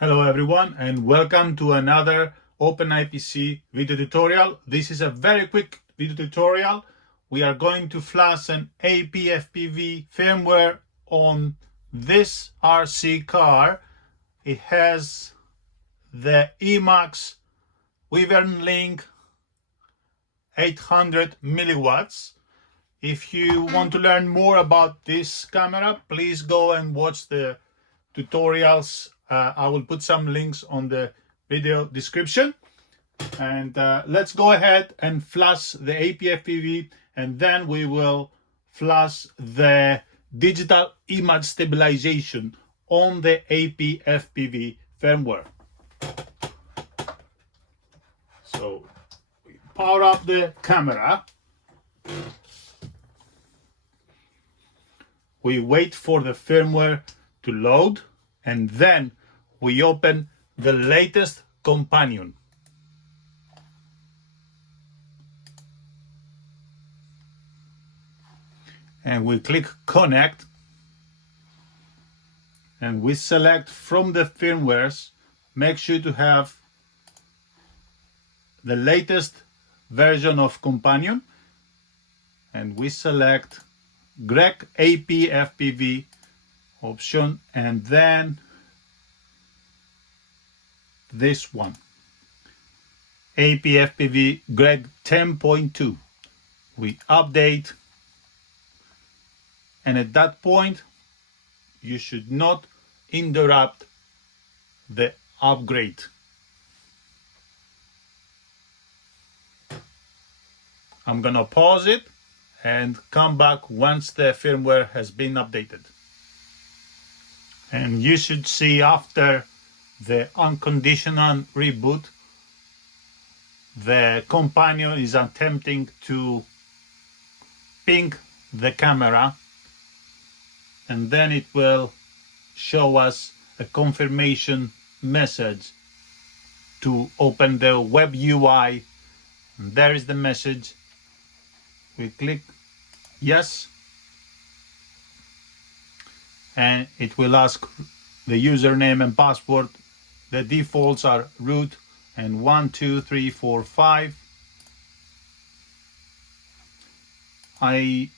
Hello everyone and welcome to another OpenIPC video tutorial. This is a very quick video tutorial. We are going to flash an APFPV firmware on this RC car. It has the Emax WifiLink 800 milliwatts. If you want to learn more about this camera, please go and watch the tutorials. I will put some links on the video description. And let's go ahead and flash the APFPV, and then we will flash the digital image stabilization on the APFPV firmware. So we power up the camera. We wait for the firmware to load, and then we open the latest companion. And we click connect, and we select from the firmwares, make sure to have the latest version of companion, and we select Greg APFPV option, and then this one, APFPV Greg 10.2. We update, and at that point you should not interrupt the upgrade. I'm gonna pause it and come back once the firmware has been updated. And you should see after the unconditional reboot, the companion is attempting to ping the camera, and then it will show us a confirmation message to open the web UI. And there is the message. We click yes, and it will ask the username and password. The defaults are root and 1 2 3 4 5. I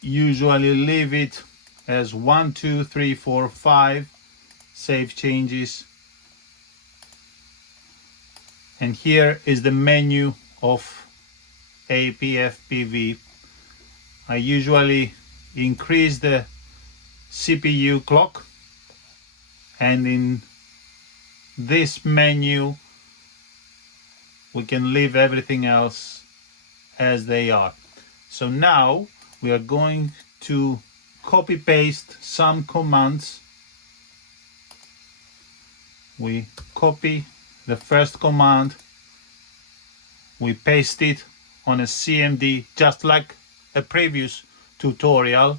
usually leave it as 1 2 3 4 5. Save changes, and here is the menu of APFPV. I usually increase the CPU clock, and in this menu we can leave everything else as they are. So now we are going to copy paste some commands. We copy the first command, we paste it on a CMD just like a previous tutorial.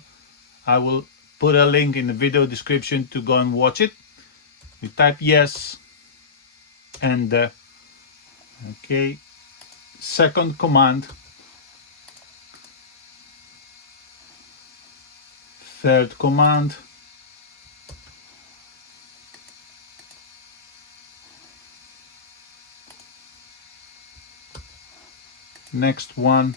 I will put a link in the video description to go and watch it. We type yes, and okay, second command, third command, next one,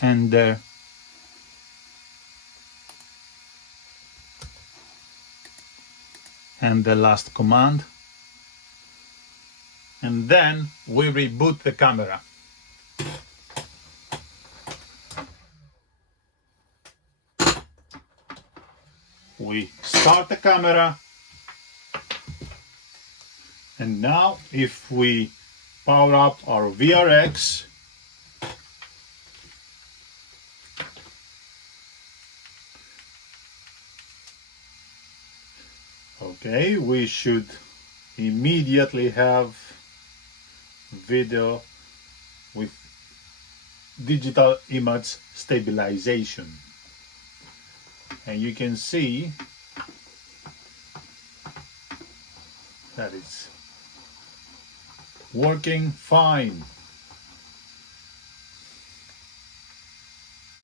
and the last command, and then we reboot the camera. We start the camera, and now if we power up our VRX, okay, we should immediately have video with digital image stabilization, and you can see that it's working fine.